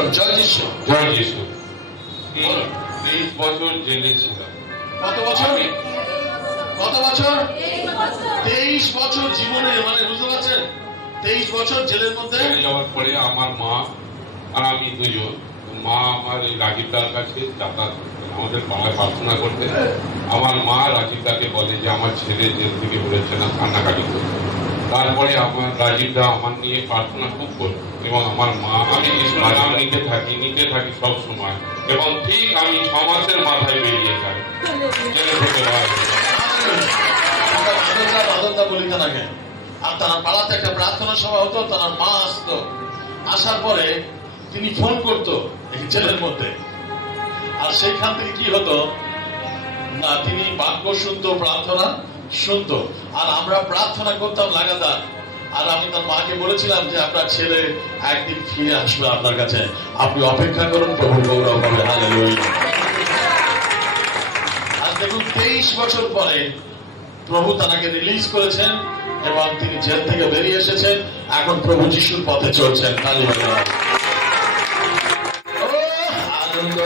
বলুন, জয় যিশু। জয় যিশু। 23 বছর জেলে ছিলাম। কত বছর? কত বছর? 23 বছর জীবনে, মানে বুঝতে পারছেন, 23 বছর জেলের মধ্যে। জেলে যাওয়ার পরে আমার মা আর আমি দুজন, মা আমার এই রাজীবদার কাছে যাতায়াত করতেন, আমাদের পাড়ায় প্রার্থনা করতে। আমার মা রাজীবদাকে বলে যে আমার ছেলে জেল থেকে বেরোচ্ছে না, কান্নাকাটি করছে। তারপরে আমার রাজীবদা আমার নিয়ে প্রার্থনা খুব করত এবং আমার মা, আমি নিতে থাকি সব সময়, এবং ঠিক আমি 6 মাসের মাথায় বেরিয়ে যাই জেলে থেকে বার হয়ে। বলি তাকে, আর তার পাড়াতে একটা প্রার্থনা সভা হতো, তার মা আসতো, আসার পরে তিনি ফোন করতো জেলের মধ্যে, আর সেইখান থেকে কি হতো না, তিনি বাক্য শুনতো, প্রার্থনা শুনতো, আর আমরা প্রার্থনা করতাম লাগাতার। আর আমি তার মাকে বলেছিলাম যে আপনার ছেলে একদিন ফিরে আসবে আপনার কাছে, আপনি অপেক্ষা করুন, প্রভু গৌরব হবে। হালেলুয়া। আর দেখুন 23 বছর পরে প্রভু তাকে রিলিজ করেছেন এবং তিনি জেল থেকে বেরিয়ে এসেছেন, এখন প্রভু যিশুর পথে চলছেন। হালেলুয়া। আনন্দ।